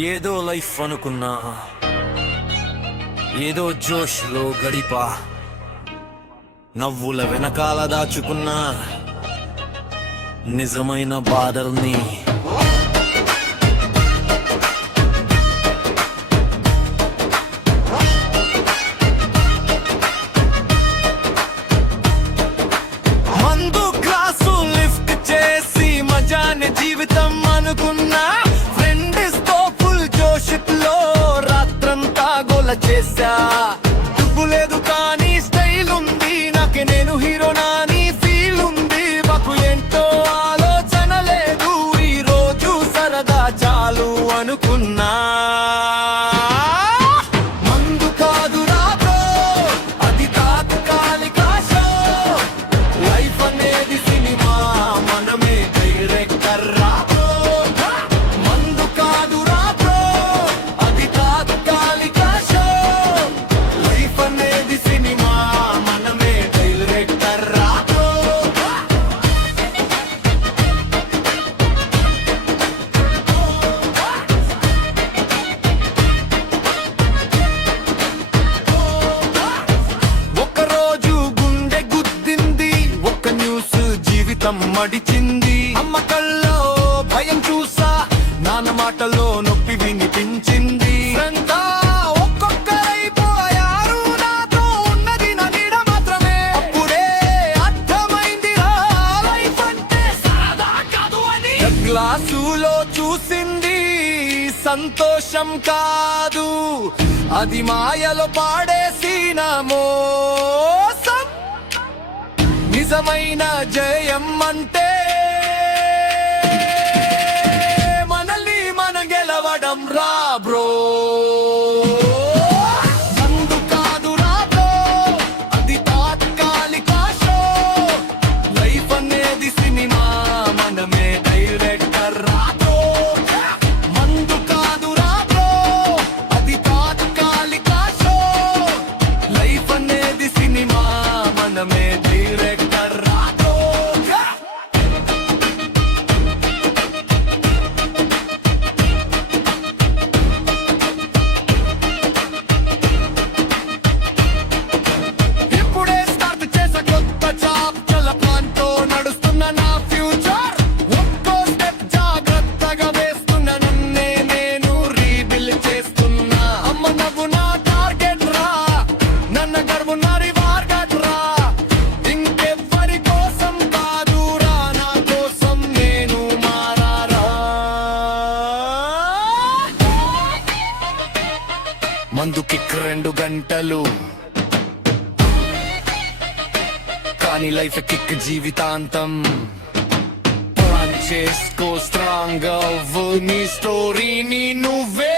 ఏదో లైఫ్ అనుకున్నా, ఏదో జోష్లో గడిపా, నవ్వుల వెనకాల దాచుకున్నా నిజమైన బాధల్ని. మందు గ్లాసు లిఫ్ట్ చేసి మజానే జీవితం అనుకున్నా, చేశా. దుబ్బు లేదు కానీ స్టైల్ ఉంది, నాకే నేను హీరో నాని ఫీల్ ఉంది. మాకు ఏంటో ఆలోచన లేదు, ఈ రోజు సరదా చాలు అనుకున్నా. మందు కాదురా బ్రో, అది తాత్కాలిక షో. లైఫ్ అనేది సినిమా, మనమే డైరెక్టర్ రా. మడిచింది అమ్మ కల్లో భయం చూసా, నాన్న మాటల్లో నొప్పి వినిపించింది. ఒక్కొక్కరైపోయారు, నాతో ఉన్నది నా నీడ మాత్రమే. అప్పుడే అర్థమైంది లైఫ్ అంటే సరదా కాదు అని. గ్లాసులో చూసింది సంతోషం కాదు, అది మాయలో పాడేసిన మోసం. నిజమైన జయం అంటే మనల్ని మనం గెలవడం రా బ్రో. మందు కాదు రా బ్రో, అది తాత్కాలిక షో. లైఫ్ అనేది సినిమా, మనమే డైరెక్టర్ రా బ్రో. మందు కాదు రా బ్రో, అది తాత్కాలిక షో. లైఫ్ అనేది సినిమా, మనమే డైరెక్టర్. మందుకిక్ 2 గంటలు కానీ లైఫ్ కిక్ జీవితాంతం. ప్లాన్ చేసుకో స్ట్రాంగ్ అవ్వు, నీ స్టోరీని నువ్వే